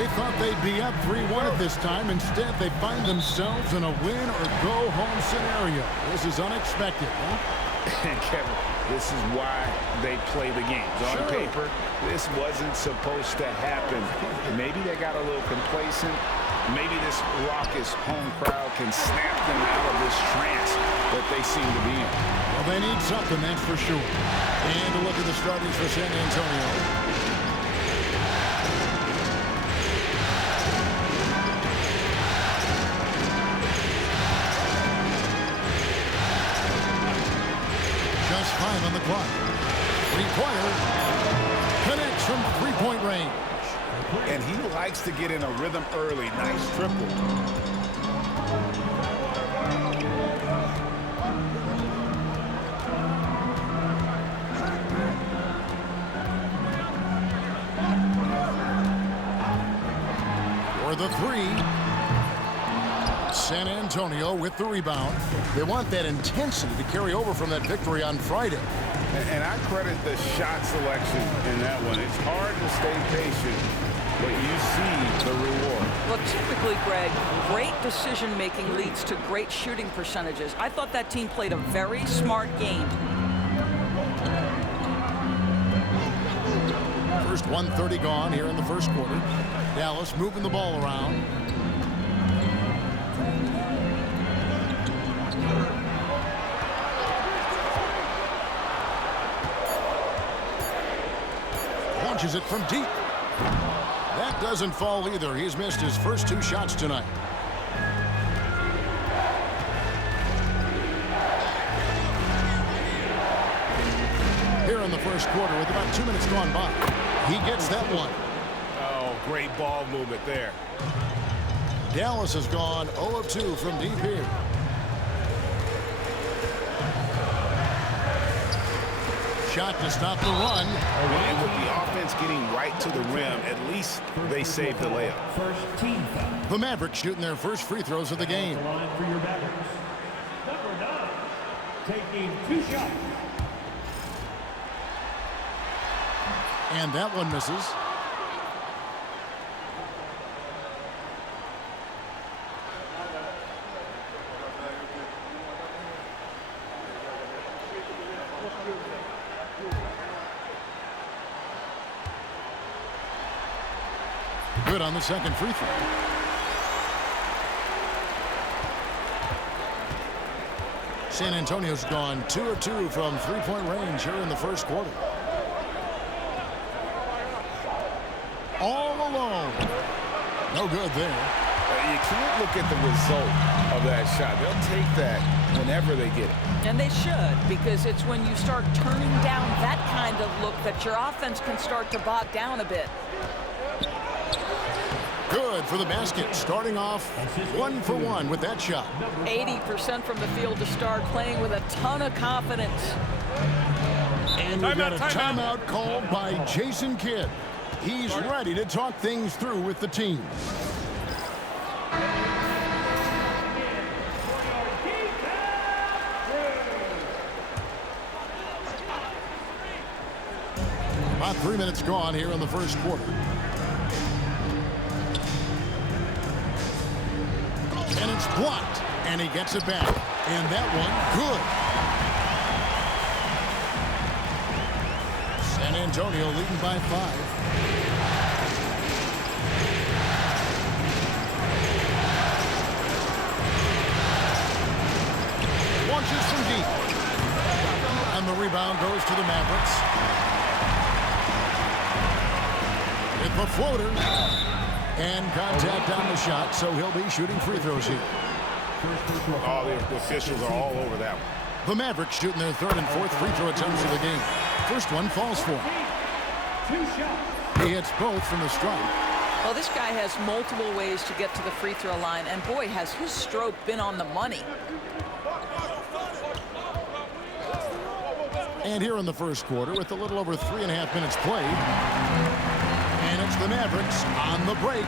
They thought they'd be up 3-1 at this time. Instead, they find themselves in a win-or-go-home scenario. This is unexpected, huh? Kevin, this is why they play the games. On paper, this wasn't supposed to happen. Maybe they got a little complacent. Maybe this raucous home crowd can snap them out of this trance that they seem to be in. Well, they need something, that's for sure. And a look at the starters for San Antonio. Just 5 on the clock. Three-pointer connects from three-point range. And he likes to get in a rhythm early. Nice triple. For the three. San Antonio with the rebound. They want that intensity to carry over from that victory on Friday. And I credit the shot selection in that one. It's hard to stay patient, but you see the reward. Well, typically, Greg, great decision-making leads to great shooting percentages. I thought that team played a very smart game. First 1:30 gone here in the first quarter. Dallas moving the ball around. Launches it from deep. That doesn't fall either. He's missed his first 2 shots tonight. Here in the first quarter with about 2 minutes gone by. He gets that one. Oh, great ball movement there. Dallas has gone 0 of 2 from deep here. Shot to stop the run. And with the offense getting right to the rim, at least they saved the layup. First team foul. The Mavericks shooting their first free throws of the game. The line for your Mavericks. Number 9, taking 2 shots. And that one misses. Good on the second free throw. San Antonio's gone 2 of 2 from three-point range here in the first quarter. All alone. No good there. You can't look at the result of that shot. They'll take that whenever they get it. And they should, because it's when you start turning down that kind of look that your offense can start to bog down a bit. Good for the basket. Starting off 1 for 1 with that shot. 80% from the field to start, playing with a ton of confidence. And we've got a timeout called by Jason Kidd. He's ready to talk things through with the team. About 3 minutes gone here in the first quarter. And it's blocked. And he gets it back. And that one, good. San Antonio leading by 5. Launches from deep. And the rebound goes to the Mavericks. With the floater. And contact on the shot, so he'll be shooting free throws here. Oh, the officials are all over that one. The Mavericks shooting their 3rd and 4th free throw attempts of the game. First one falls for him. 2 shots. He hits both from the stripe. Well, this guy has multiple ways to get to the free throw line, and boy, has his stroke been on the money. And here in the first quarter, with a little over 3.5 minutes played, and it's the Mavericks on the break.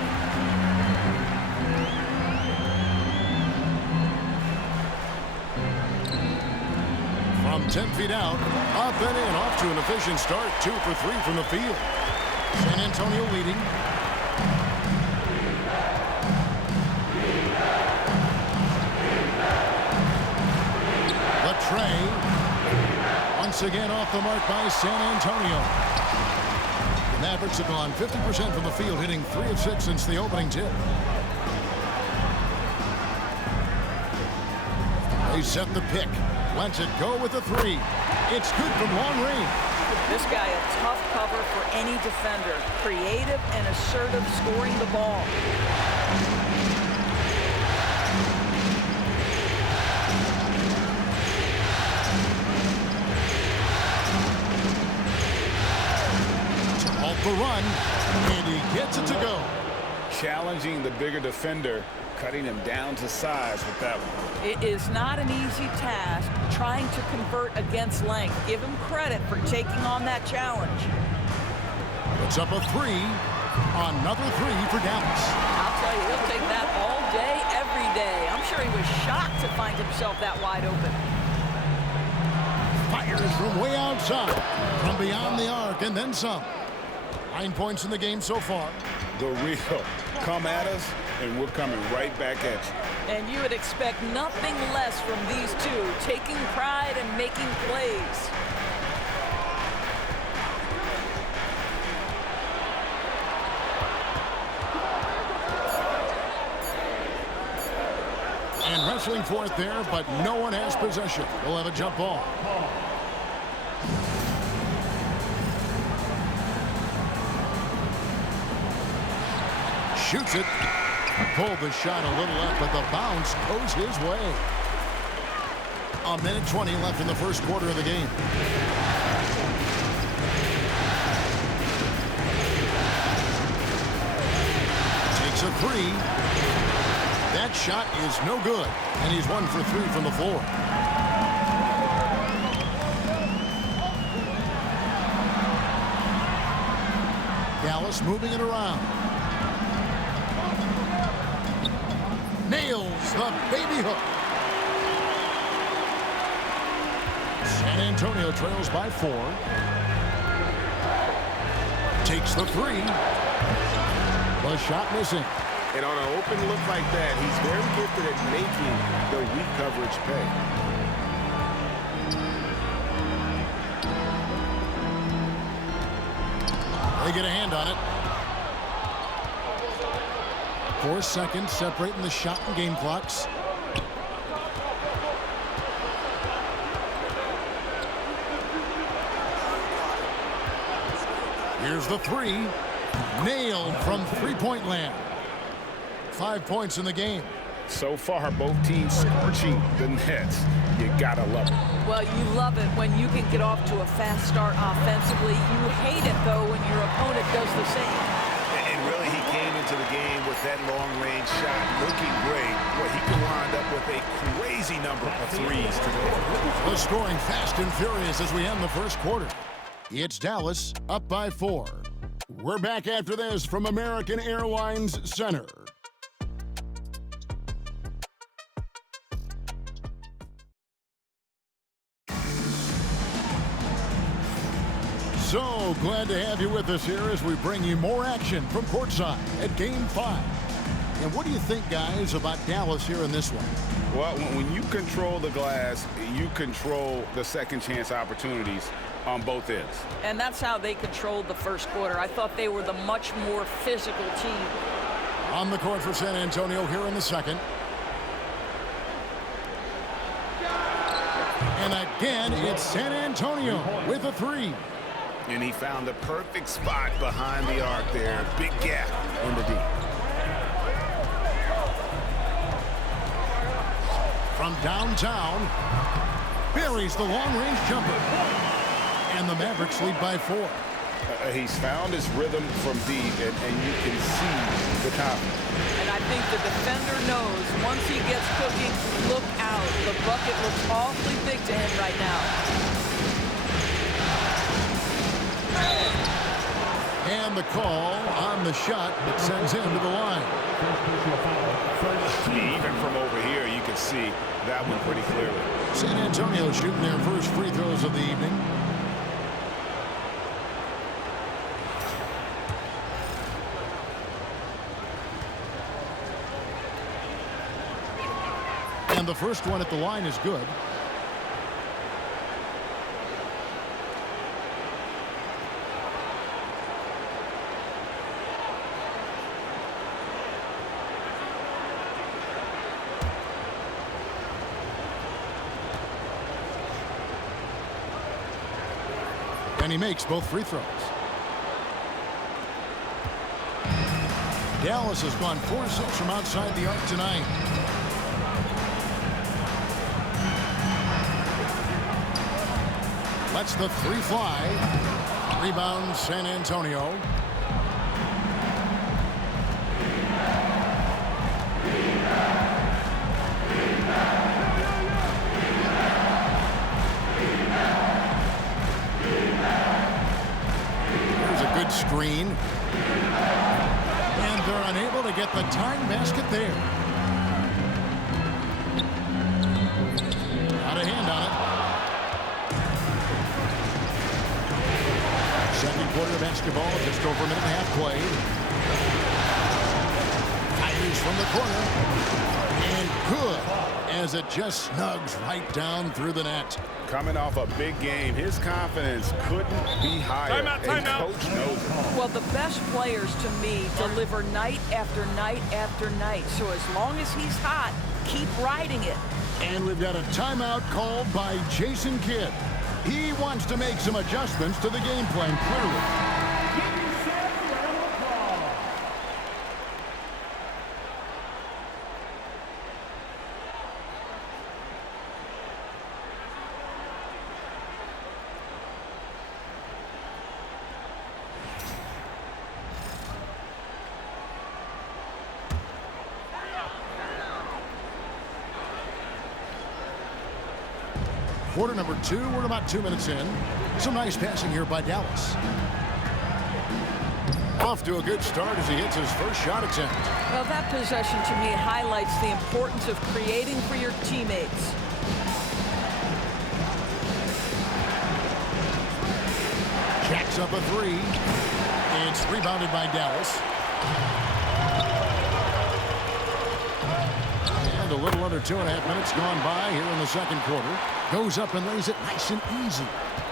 From 10 feet out, up and in, off to an efficient start. 2 for 3 from the field. San Antonio leading. Once again off the mark by San Antonio. The Mavericks have gone 50% from the field, hitting 3 of 6 since the opening tip. They set the pick. Lets it go with a 3. It's good from long range. This guy a tough cover for any defender. Creative and assertive scoring the ball. Off the run, and he gets it to go. Challenging the bigger defender, cutting him down to size with that one. It is not an easy task trying to convert against length. Give him credit for taking on that challenge. Puts up a 3. Another 3 for Dallas. I'll tell you, he'll take that all day, every day. I'm sure he was shocked to find himself that wide open. Fires from way outside, from beyond the arc, and then some. 9 points in the game so far. The real come at us, and we're coming right back at you. And you would expect nothing less from these two, taking pride and making plays. And wrestling for it there, but no one has possession. We'll have a jump ball. Shoots it. Pulled the shot a little up, but the bounce goes his way. 1:20 left in the first quarter of the game. Takes a 3. That shot is no good, and he's 1 for 3 from the floor. Dallas moving it around. Nails the baby hook. San Antonio trails by 4. Takes the 3. The shot missing. And on an open look like that, he's very gifted at making the weak coverage pay. They get a hand on it. 4 seconds separating the shot and game clocks. Here's the 3. Nailed from three-point land. 5 points in the game. So far, both teams scorching the nets. You gotta love it. Well, you love it when you can get off to a fast start offensively. You hate it, though, when your opponent does the same. And really, he came into the game with that long-range shot looking great. Well, he can wind up with a crazy number of threes today. The scoring fast and furious as we end the first quarter. It's Dallas up by 4. We're back after this from American Airlines Center. So glad to have you with us here as we bring you more action from courtside at Game 5. And what do you think, guys, about Dallas here in this one? Well, when you control the glass, you control the second chance opportunities on both ends. And that's how they controlled the first quarter. I thought they were the much more physical team. On the court for San Antonio here in the second. And again, it's San Antonio with a 3. And he found the perfect spot behind the arc there. Big gap in the deep. From downtown, buries the long-range jumper. And the Mavericks lead by 4. He's found his rhythm from deep, and you can see the confidence. And I think the defender knows once he gets cooking, look out. The bucket looks awfully big to him right now. And the call on the shot that sends him to the line. Even from over here, you can see that one pretty clearly. San Antonio shooting their first free throws of the evening. And the first one at the line is good. And he makes both free throws. Dallas has gone 4-6 from outside the arc tonight. Lets the three fly. Rebound San Antonio. Here's a good screen. And they're unable to get the tying basket there. Out of hand on it. Second quarter of basketball, just over a minute and a half played. Fires from the corner. And good, as it just snugs right down through the net. Coming off a big game, his confidence couldn't be higher. Timeout. Coach knows it. Well, the best players, to me, deliver night after night after night. So as long as he's hot, keep riding it. And we've got a timeout called by Jason Kidd. He wants to make some adjustments to the game plan, clearly. Give yourself a round of applause. Quarter number 2, we're about 2 minutes in. Some nice passing here by Dallas. Off to a good start as he hits his first shot attempt. Well, that possession to me highlights the importance of creating for your teammates. Jacks up a three. It's rebounded by Dallas. And a little under 2.5 minutes gone by here in the second quarter. Goes up and lays it nice and easy.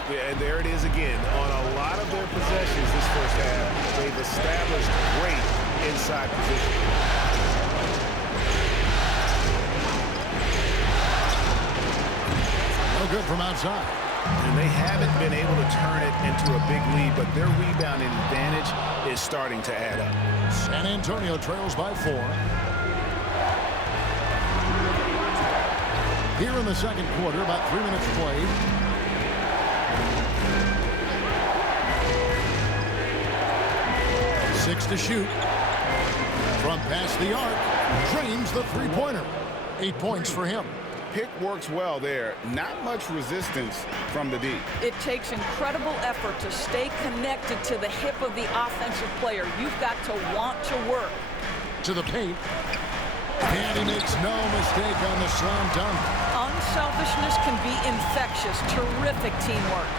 Yeah, and there it is again. On a lot of their possessions this first half, they've established great inside position. No good from outside. And they haven't been able to turn it into a big lead, but their rebounding advantage is starting to add up. San Antonio trails by 4. Here in the second quarter, about 3 minutes played. Six to shoot. From past the arc, drains the three-pointer. 8 points for him. Pick works well there. Not much resistance from the D. It takes incredible effort to stay connected to the hip of the offensive player. You've got to want to work. To the paint. And he makes no mistake on the slam dunk. Unselfishness can be infectious. Terrific teamwork.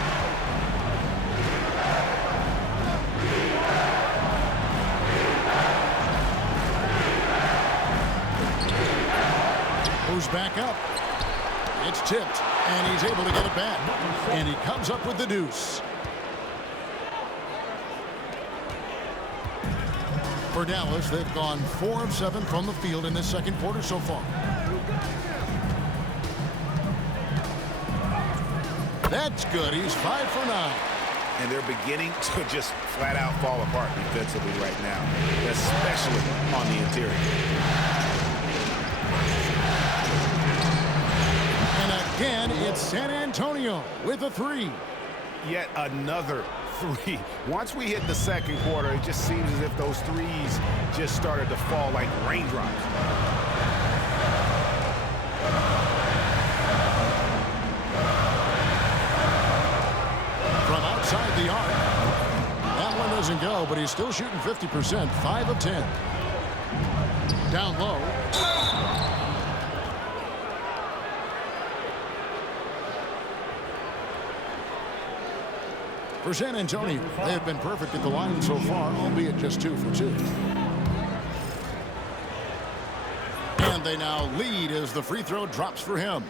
Moves back up. It's tipped, and he's able to get it back. And he comes up with the deuce. For Dallas, they've gone 4 of 7 from the field in this second quarter so far. That's good. He's 5 for 9. And they're beginning to just flat out fall apart defensively right now, especially on the interior. And again, it's San Antonio with a 3. Yet another 3. Once we hit the second quarter, it just seems as if those threes just started to fall like raindrops. From outside the arc. That one doesn't go, but he's still shooting 50%, 5 of 10. Down low. For San Antonio, they have been perfect at the line so far, albeit just 2 for 2. And they now lead as the free throw drops for him.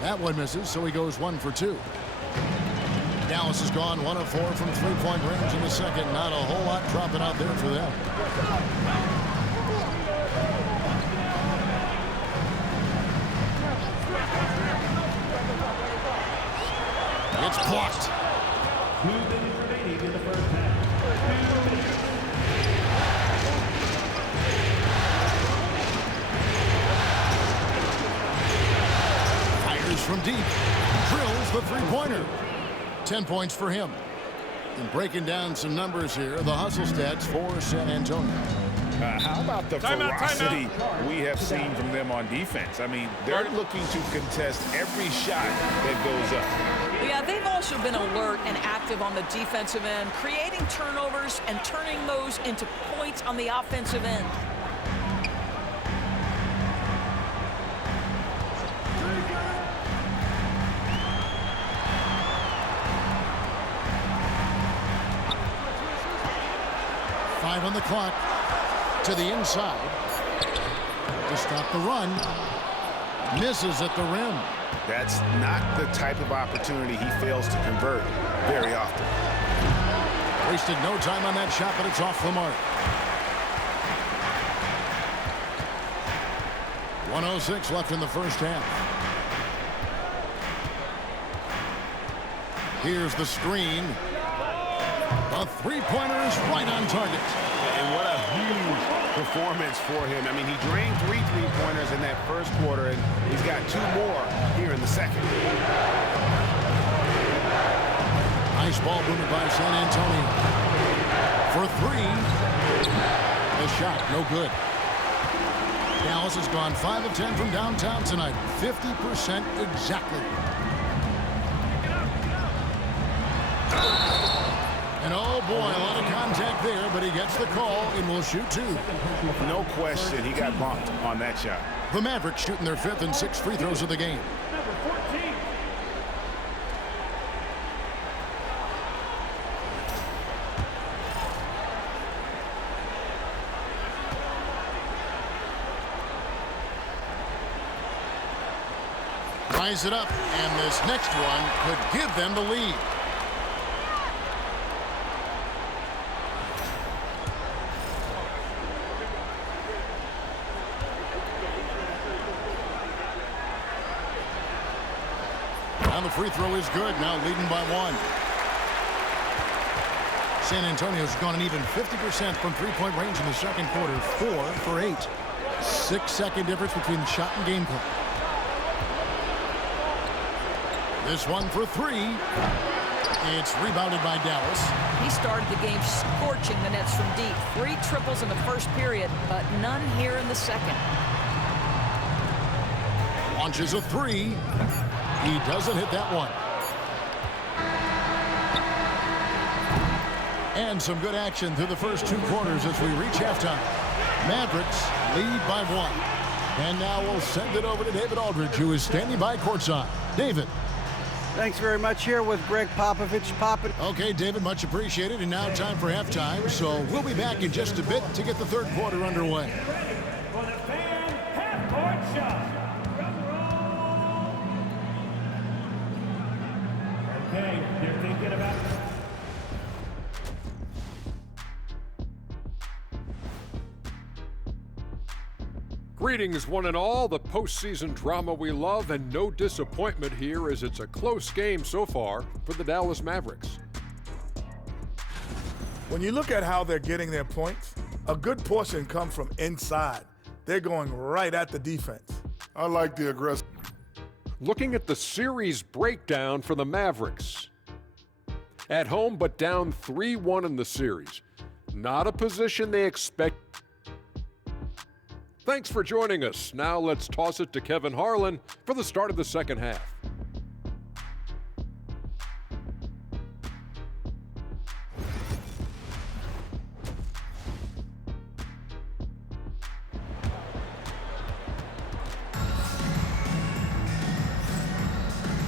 That one misses, so he goes 1 for 2. Dallas has gone 1 of 4 from three-point range in the second. Not a whole lot dropping out there for them. It's blocked. 2 minutes remaining in the first half. Fires from deep. Drills the three-pointer. 10 points for him. And breaking down some numbers here, the hustle stats for San Antonio. How about the ferocity we have seen from them on defense? I mean, they're looking to contest every shot that goes up. Yeah, they've also been alert and active on the defensive end, creating turnovers and turning those into points on the offensive end. Five on the clock. To the inside to stop the run. Misses at the rim. That's not the type of opportunity he fails to convert very often. Wasted no time on that shot, but it's off the mark. 1:06 left in the first half. Here's the screen. The three-pointer is right on target. And what a huge performance for him. I mean, he drained 3 three-pointers in that first quarter, and he's got 2 more here in the second. Nice ball movement by San Antonio. For 3. The shot, no good. Dallas has gone 5 of 10 from downtown tonight. 50% exactly. And oh boy, a lot of contact there, but he gets the call and will shoot 2. No question, he got bumped on that shot. The Mavericks shooting their 5th and 6th free throws of the game. Number 14. Rise it up, and this next one could give them the lead. The free throw is good, now leading by 1. San Antonio's gone an even 50% from three-point range in the second quarter. 4 for 8. 6-second difference between shot and game clock. This one for 3. It's rebounded by Dallas. He started the game scorching the nets from deep. 3 triples in the first period, but none here in the second. Launches a 3. He doesn't hit that one. And some good action through the first 2 quarters as we reach halftime. Mavericks lead by 1. And now we'll send it over to David Aldridge, who is standing by courtside. David. Thanks very much. Here with Greg Popovich. Okay, David, much appreciated. And now time for halftime. So we'll be back in just a bit to get the third quarter underway. For the fan half-court shot. Okay, they're thinking about... Greetings, one and all. The postseason drama we love, and no disappointment here as it's a close game so far for the Dallas Mavericks. When you look at how they're getting their points, a good portion comes from inside. They're going right at the defense. I like the aggressive. Looking at the series breakdown for the Mavericks. At home, but down 3-1 in the series. Not a position they expect. Thanks for joining us. Now let's toss it to Kevin Harlan for the start of the second half.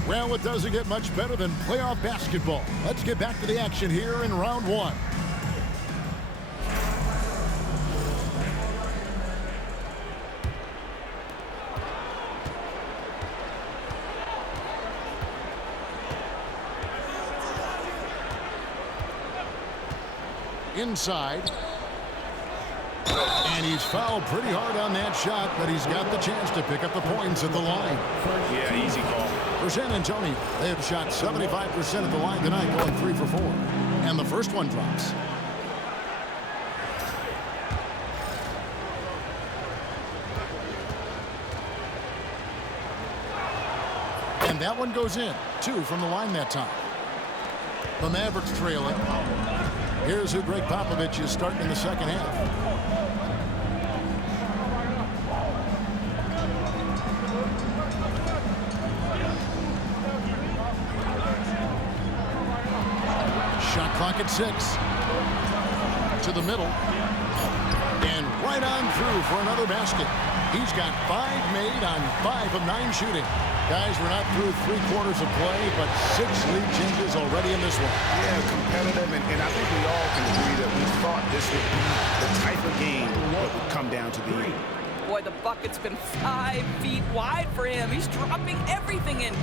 Well, it doesn't get much better than playoff basketball. Let's get back to the action here in round 1. inside. And he's fouled pretty hard on that shot, but he's got the chance to pick up the points at the line. Yeah, easy call. For San Antonio, they have shot 75% at the line tonight, going 3 for 4. And the first one drops. And that one goes in. 2 from the line that time. The Mavericks trailing. Here's who Greg Popovich is starting in the second half. Shot clock at 6. To the middle. And right on through for another basket. He's got 5 made on 5 of 9 shooting. Guys, we're not through 3 quarters of play, but 6 lead changes already in this one. Yeah, competitive, and I think we all can agree that we thought this would be the type of game that would come down to the end. Boy, the bucket's been 5 feet wide for him. He's dropping everything in.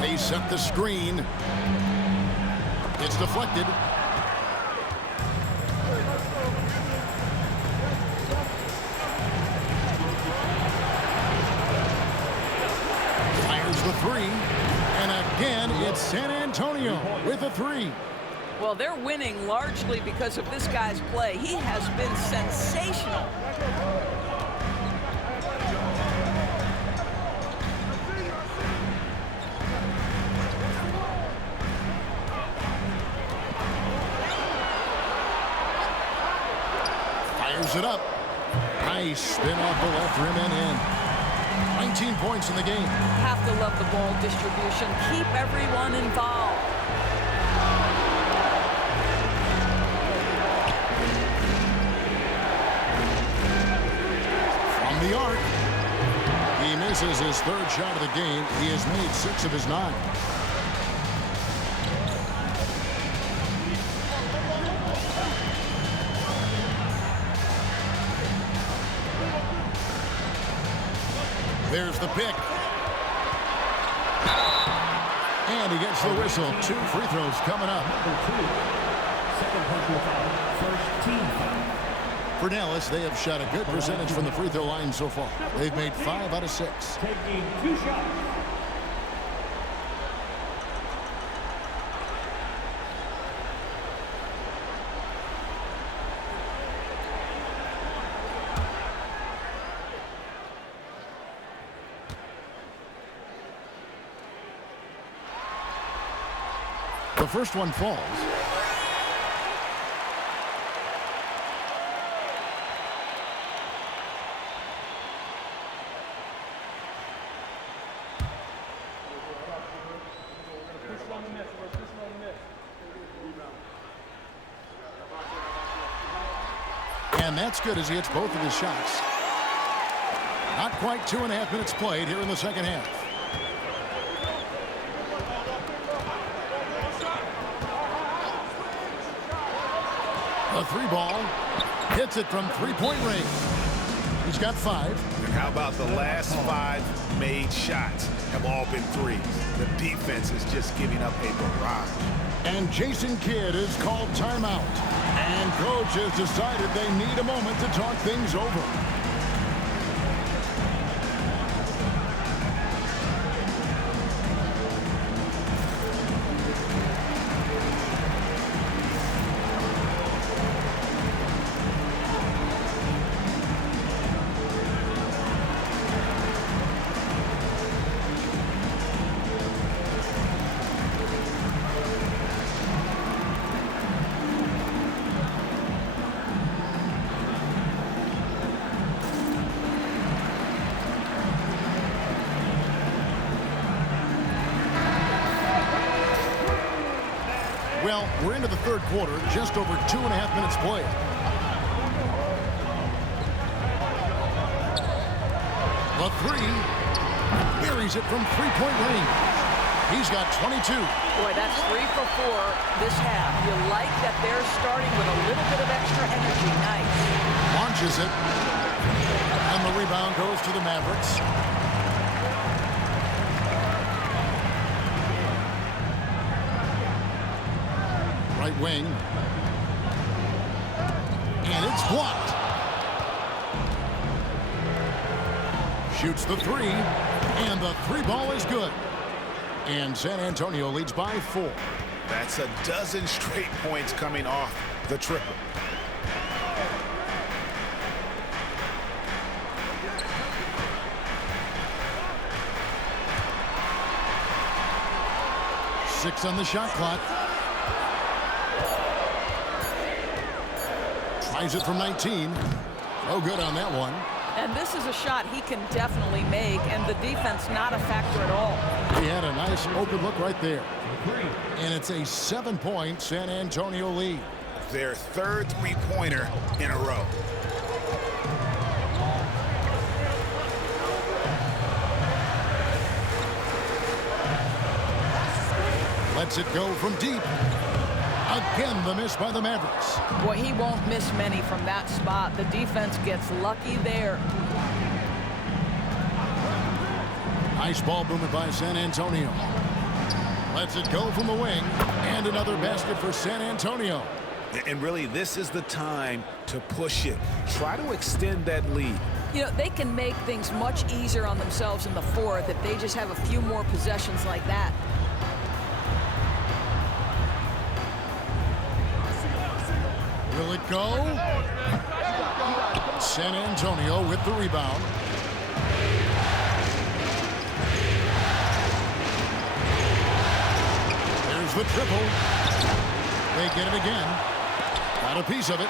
They set the screen. It's deflected. Fires the 3. And again, it's San Antonio with a 3. Well, they're winning largely because of this guy's play. He has been sensational. Fires it up. Nice spin off the left rim and in. 19 points in the game. Have to love the ball distribution. Keep everyone involved. From the arc. He misses his 3rd shot of the game. He has made 6 of his 9. There's the pick. And he gets the whistle. 2 free throws coming up. Second personal foul, first team foul. For Dallas, they have shot a good percentage from the free throw line so far. They've made 5 out of 6. Taking 2 shots. The first one falls. And that's good as he hits both of his shots. Not quite 2.5 minutes played here in the second half. The 3 ball hits it from 3-point range. He's got 5. And how about the last 5 made shots have all been 3s? The defense is just giving up a barrage. And Jason Kidd is called timeout. And coach has decided they need a moment to talk things over. Well, we're into the 3rd quarter, just over 2.5 minutes played. The 3 buries it from 3-point range. He's got 22. Boy, that's 3 for 4 this half. You like that they're starting with a little bit of extra energy. Nice. Launches it. And the rebound goes to the Mavericks. Right wing. And it's blocked. Shoots the three. And the three ball is good. And San Antonio leads by 4. That's a dozen straight points coming off the triple. Six on the shot clock. Tries it from 19. No good on that one. And this is a shot he can definitely make, and the defense not a factor at all. He had a nice open look right there. And it's a 7-point San Antonio lead. Their third three-pointer in a row. Lets it go from deep. Again, the miss by the Mavericks. Boy, he won't miss many from that spot. The defense gets lucky there. Nice ball movement by San Antonio. Lets it go from the wing. And another basket for San Antonio. And really, this is the time to push it. Try to extend that lead. You know, they can make things much easier on themselves in the fourth if they just have a few more possessions like that. Will it go? San Antonio with the rebound. There's the triple. They get it again. Got a piece of it.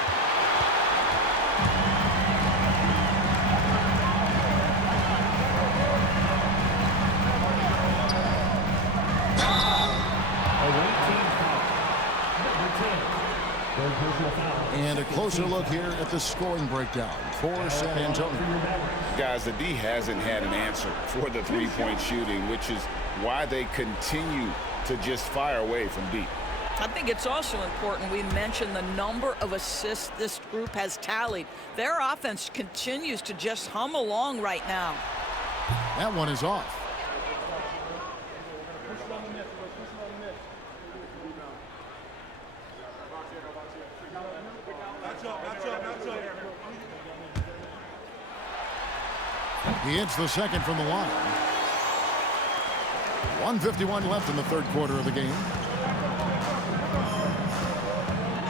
And a closer look here at the scoring breakdown for San Antonio. Guys, the D hasn't had an answer for the three-point shooting, which is why they continue to just fire away from deep. I think it's also important we mention the number of assists this group has tallied. Their offense continues to just hum along right now. That one is off. He hits the second from the line. 1:51 left in the third quarter of the game.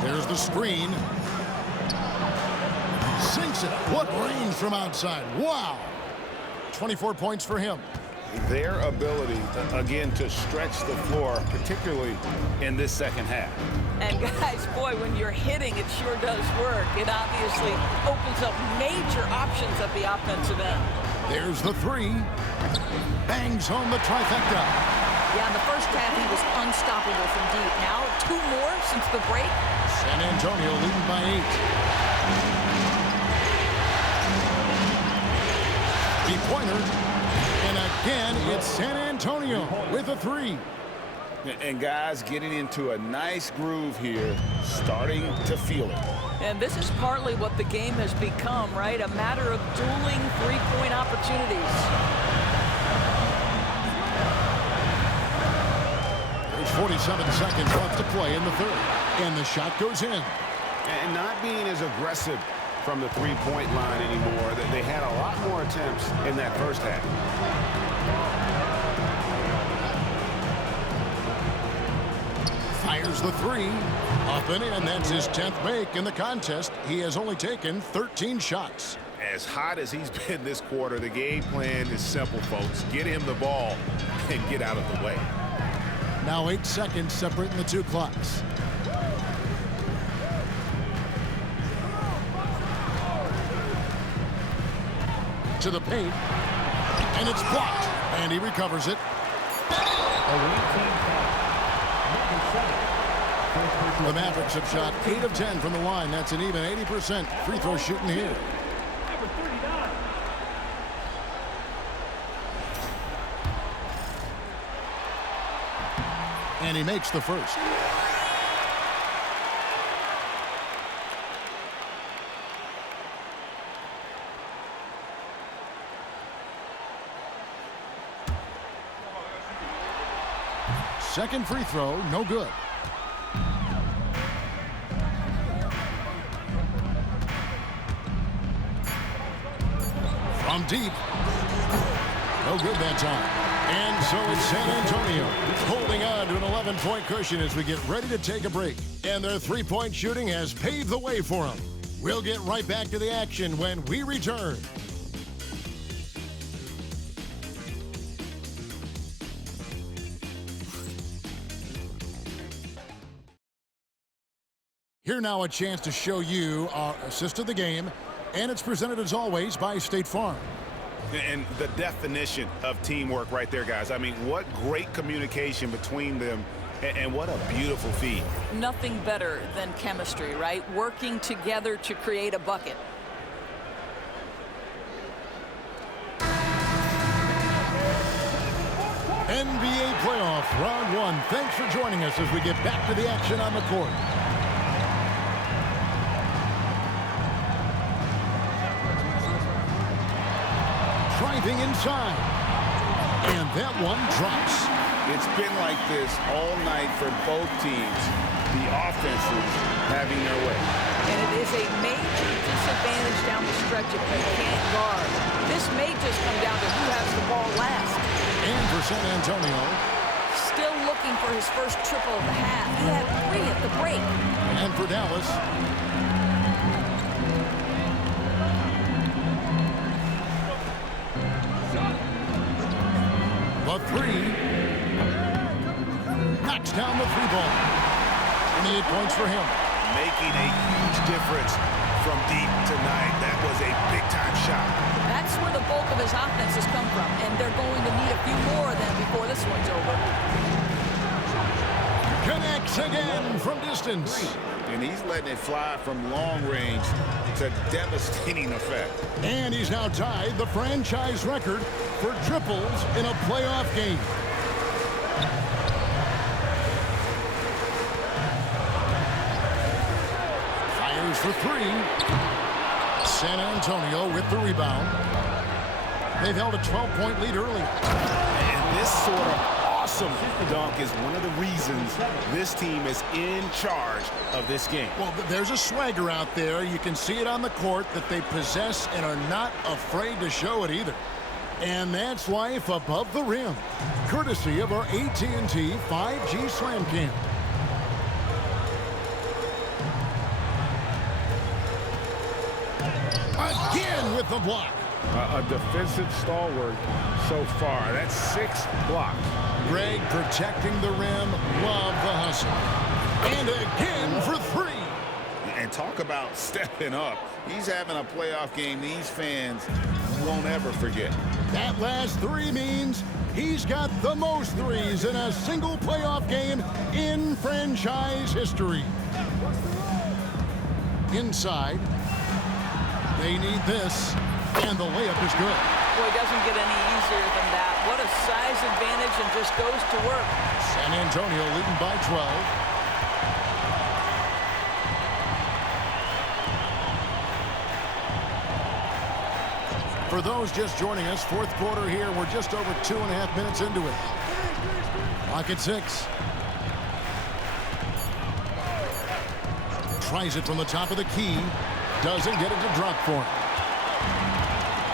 There's the screen. Sinks it. What range from outside. Wow. 24 points for him. Their ability, again, to stretch the floor, particularly in this second half. And guys, boy, when you're hitting, it sure does work. It obviously opens up major options at the offensive end. There's the three. Bangs home the trifecta. Yeah, in the first half, he was unstoppable from deep. Now, 2 more since the break. San Antonio leading by 8. Three-pointer. And again, it's San Antonio with a 3. And guys getting into a nice groove here, starting to feel it. And this is partly what the game has become, right? A matter of dueling three-point opportunities. There's 47 seconds left to play in the third. And the shot goes in. And not being as aggressive from the three-point line anymore. They had a lot more attempts in that first half. Fires the three. Up and in. That's his 10th make in the contest. He has only taken 13 shots. As hot as he's been this quarter, the game plan is simple, folks. Get him the ball and get out of the way. Now 8 seconds separating the two clocks. To the paint. And it's blocked. And he recovers it. The Mavericks have shot 8 of 10 from the line. That's an even 80% free throw shooting here. And he makes the first. Second free throw, no good. From deep. No good that time. And so it's San Antonio holding on to an 11-point cushion as we get ready to take a break. And their three-point shooting has paved the way for them. We'll get right back to the action when we return. Here now a chance to show you our assist of the game, and it's presented as always by State Farm. And the definition of teamwork right there, guys. I mean, what great communication between them, and what a beautiful feed. Nothing better than chemistry, right? Working together to create a bucket. NBA playoff round one. Thanks for joining us as we get back to the action on the court. Driving inside. And that one drops. It's been like this all night for both teams. The offenses having their way. And it is a major disadvantage down the stretch if you can't guard. This may just come down to who has the ball last. And for San Antonio. Still looking for his first triple of the half. He had 3 at the break. And for Dallas. The 3. Knocks down the 3 ball. 28 points for him. Making a huge difference from deep tonight. That was a big-time shot. That's where the bulk of his offense has come from, and they're going to need a few more of them before this one's over. Connects again from distance. And he's letting it fly from long range to devastating effect. And he's now tied the franchise record for triples in a playoff game. Fires for 3. San Antonio with the rebound. They've held a 12-point lead early. And this sort of awesome dunk is one of the reasons this team is in charge of this game. Well, there's a swagger out there. You can see it on the court that they possess and are not afraid to show it either. And that's life above the rim, courtesy of our AT&T 5G Slam Cam. Again with the block. A defensive stalwart so far. That's 6 blocks. Greg protecting the rim. Love the hustle. And again for 3. And talk about stepping up. He's having a playoff game these fans won't ever forget. That last 3 means he's got the most threes in a single playoff game in franchise history. Inside. They need this. And the layup is good. Boy, it doesn't get any easier than that. What a size advantage, and just goes to work. San Antonio leading by 12. For those just joining us, fourth quarter here. We're just over 2.5 minutes into it. Clock at 6. Tries it from the top of the key. Doesn't get it to drop for him.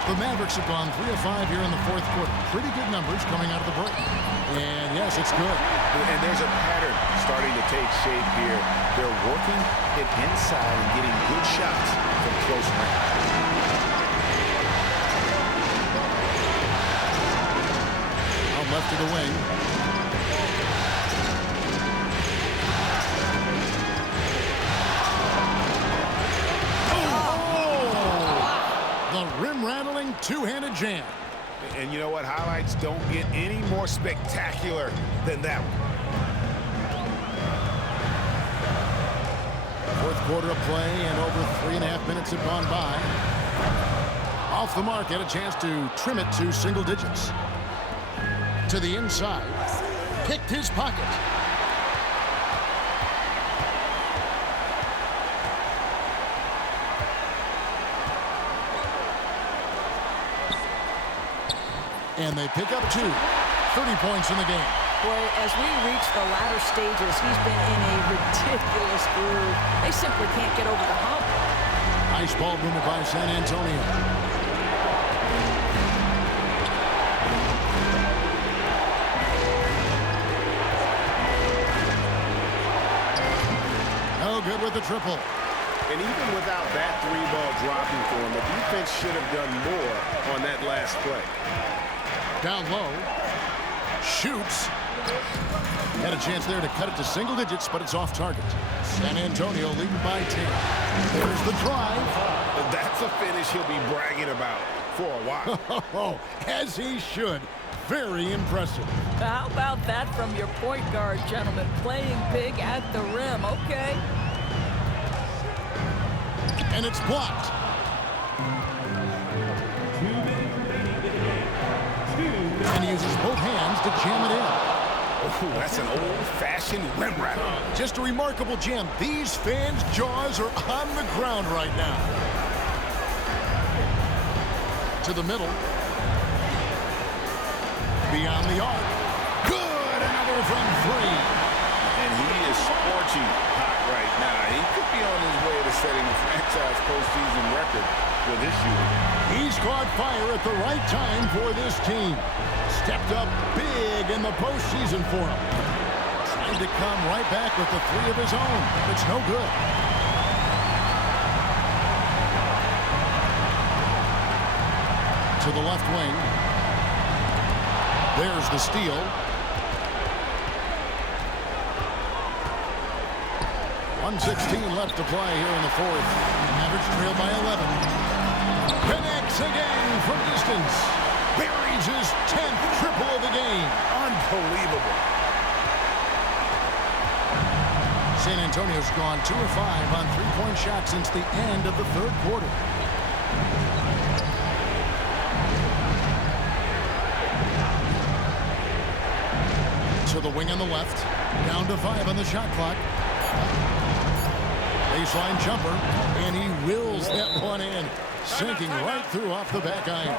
The Mavericks have gone 3 of 5 here in the fourth quarter. Pretty good numbers coming out of the break. And yes, it's good. And there's a pattern starting to take shape here. They're working it inside and getting good shots from close range. Out left to the wing. Rim-rattling two-handed jam. And you know what? Highlights don't get any more spectacular than that one. Fourth quarter of play, and over 3.5 minutes have gone by. Off the mark, had a chance to trim it to single digits. To the inside. Picked his pocket. And they pick up 2. 30 points in the game. Boy, as we reach the latter stages, he's been in a ridiculous groove. They simply can't get over the hump. Nice ball movement by San Antonio. good with the triple. And even without that three-ball dropping for him, the defense should have done more on that last play. Down low. Shoots. Had a chance there to cut it to single digits, but it's off target. San Antonio leading by 10. There's the drive. That's a finish he'll be bragging about for a while. As he should. Very impressive. How about that from your point guard, gentlemen? Playing big at the rim. Okay. And it's blocked. 2 minutes remaining in the game. 2 minutes. And he uses both hands to jam it in. Oh, that's an old-fashioned rim wrapper. Just a remarkable jam. These fans' jaws are on the ground right now. To the middle. Beyond the arc. Good. Another from 3. And he is scorching hot right now. He could be on his way to setting a franchise postseason record with his shooting. He's caught fire at the right time for this team. Stepped up big in the postseason for him. Trying to come right back with the 3 of his own. It's no good. To the left wing. There's the steal. 1:16 left to play here in the fourth. Mavericks trail by 11. Connects again from distance. Buries his 10th triple of the game. Unbelievable. San Antonio's gone 2 of 5 on three-point shots since the end of the third quarter. To the wing on the left. Down to 5 on the shot clock. Baseline jumper, and he wills that one in, sinking right through off the back iron.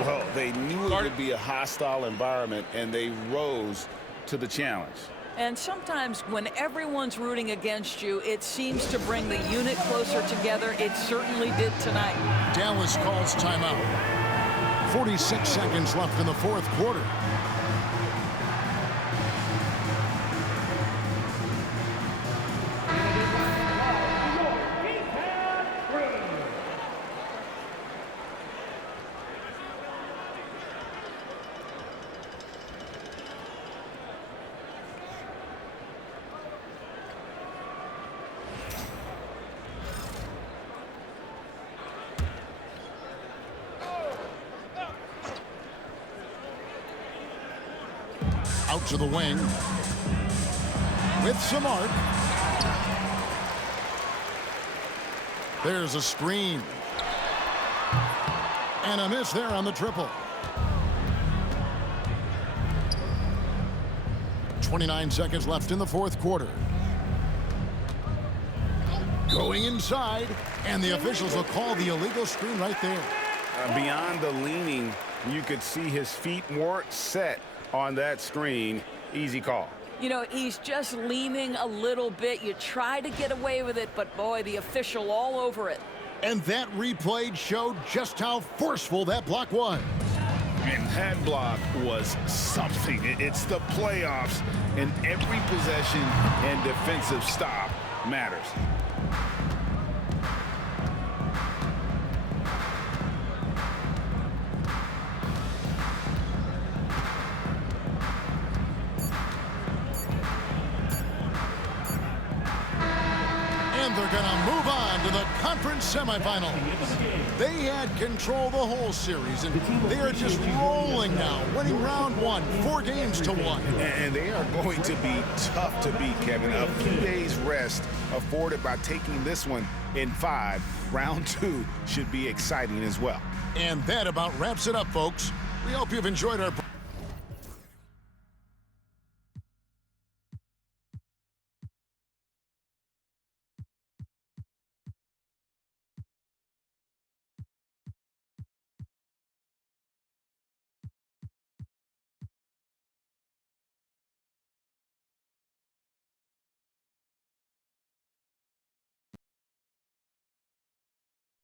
Well, they knew it would be a hostile environment, and they rose to the challenge. And sometimes when everyone's rooting against you, it seems to bring the unit closer together. It certainly did tonight. Dallas calls timeout. 46 seconds left in the fourth quarter. Out to the wing. With some arc. There's a screen. And a miss there on the triple. 29 seconds left in the fourth quarter. Going inside, and the officials will call the illegal screen right there. Beyond the leaning, you could see his feet weren't set on that screen. Easy call. You know, he's just leaning a little bit. You try to get away with it, but boy, the official all over it. And that replay showed just how forceful that block was. And that block was something. It's the playoffs, and every possession and defensive stop matters. They're going to move on to the conference semifinals. They had control the whole series, and they are just rolling now, winning round 1, 4 games to 1. And they are going to be tough to beat, Kevin. A few days rest afforded by taking this one in 5. Round 2 should be exciting as well. And that about wraps it up, folks. We hope you've enjoyed our